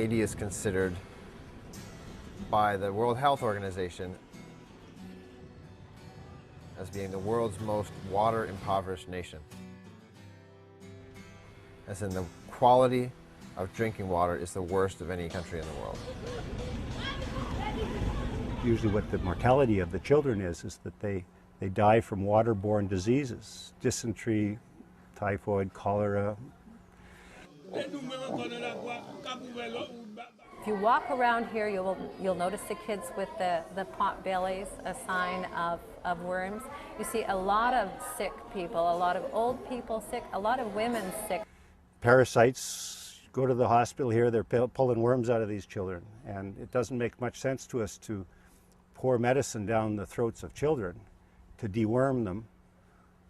Haiti is considered by the World Health Organization as being the world's most water-impoverished nation. As in, the quality of drinking water is the worst of any country in the world. Usually what the mortality of the children is that they die from waterborne diseases, dysentery, typhoid, cholera. If you walk around here, you'll notice the kids with the pot bellies, a sign of worms. You see a lot of sick people, a lot of old people sick, a lot of women sick. Parasites go to the hospital here, they're pulling worms out of these children, and it doesn't make much sense to us to pour medicine down the throats of children to deworm them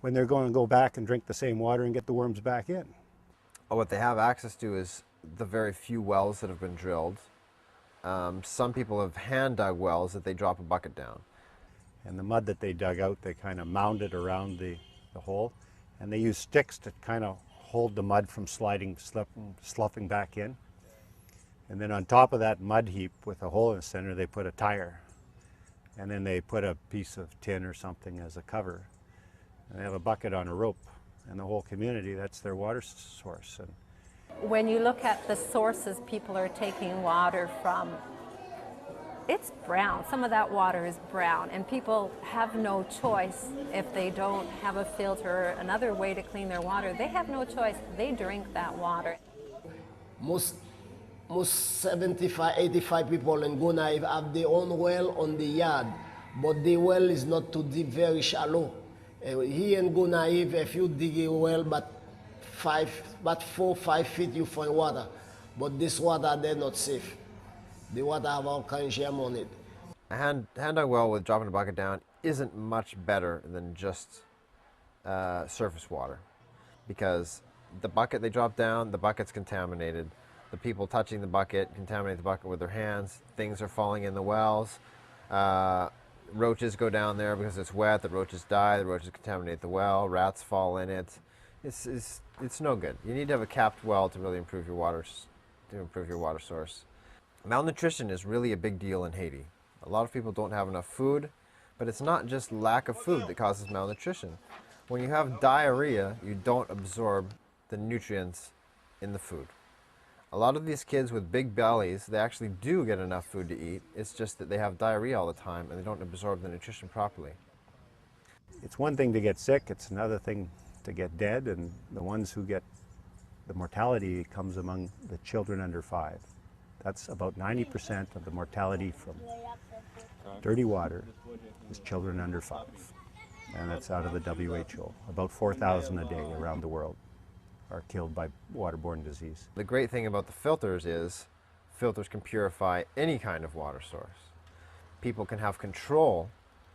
when they're going to go back and drink the same water and get the worms back in. What they have access to is the very few wells that have been drilled. Some people have hand-dug wells that they drop a bucket down. And the mud that they dug out, they kind of mound it around the hole, and they use sticks to kind of hold the mud from sloughing back in. And then on top of that mud heap with a hole in the center, they put a tire. And then they put a piece of tin or something as a cover. And they have a bucket on a rope. And the whole community, that's their water source. And when you look at the sources people are taking water from, it's brown. Some of that water is brown, and people have no choice if they don't have a filter or another way to clean their water. They have no choice. They drink that water. Most 75, 85 people in Gunaiv have their own well on the yard, but the well is not too deep, very shallow. Here in Gunaiv, if you dig a well, but 4 5 feet, you find water. But this water, they're not safe. The water have all kinds of germ on it. A hand-dug well with dropping a bucket down isn't much better than just surface water, because the bucket they drop down, the bucket's contaminated. The people touching the bucket contaminate the bucket with their hands. Things are falling in the wells. Roaches go down there because it's wet. The roaches die. The roaches contaminate the well. Rats fall in it. It's no good. You need to have a capped well to really improve your water source. Malnutrition is really a big deal in Haiti. A lot of people don't have enough food, but it's not just lack of food that causes malnutrition. When you have diarrhea, you don't absorb the nutrients in the food. A lot of these kids with big bellies, they actually do get enough food to eat. It's just that they have diarrhea all the time and they don't absorb the nutrition properly. it's one thing to get sick, it's another thing to get dead, and the ones who get the mortality comes among the children under 5. That's about 90% of the mortality from dirty water is children under 5. And that's out of the WHO. About 4,000 a day around the world are killed by waterborne disease. The great thing about the filters is filters can purify any kind of water source. People can have control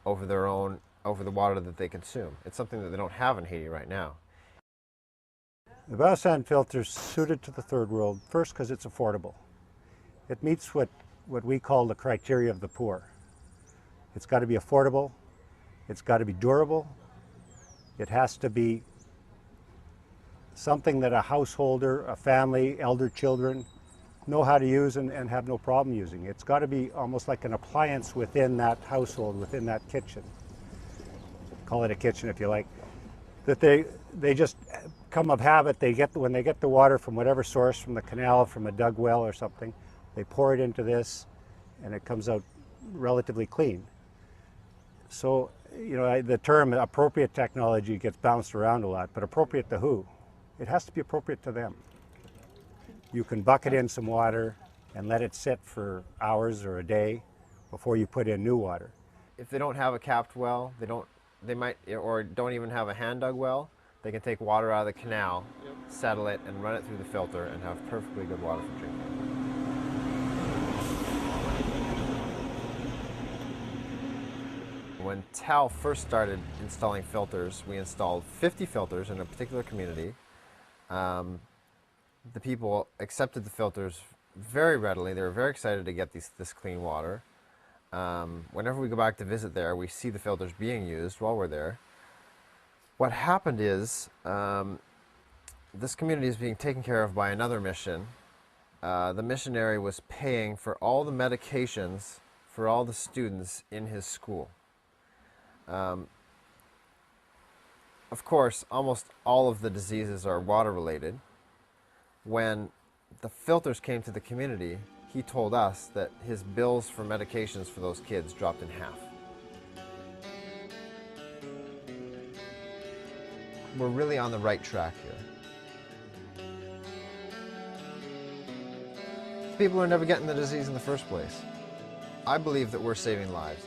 over the water that they consume. It's something that they don't have in Haiti right now. The biosand filter is suited to the third world, first because it's affordable. It meets what we call the criteria of the poor. It's got to be affordable, it's got to be durable, it has to be something that a householder, a family, elder children know how to use and have no problem using. It's got to be almost like an appliance within that household, within that kitchen. Call it a kitchen if you like. That they just come of habit, when they get the water from whatever source, from the canal, from a dug well or something, they pour it into this and it comes out relatively clean. So, you know, the term appropriate technology gets bounced around a lot, but appropriate to who? It has to be appropriate to them. You can bucket in some water and let it sit for hours or a day before you put in new water. If they don't have a capped well, they might, or don't even have a hand dug well, they can take water out of the canal, settle it, and run it through the filter and have perfectly good water for drinking. When TAL first started installing filters, we installed 50 filters in a particular community. The people accepted the filters very readily. They were very excited to get this clean water. Whenever we go back to visit there, we see the filters being used while we're there. What happened is, this community is being taken care of by another mission, the missionary was paying for all the medications for all the students in his school. Of course, almost all of the diseases are water related. When the filters came to the community, he told us that his bills for medications for those kids dropped in half. We're really on the right track here. People are never getting the disease in the first place. I believe that we're saving lives.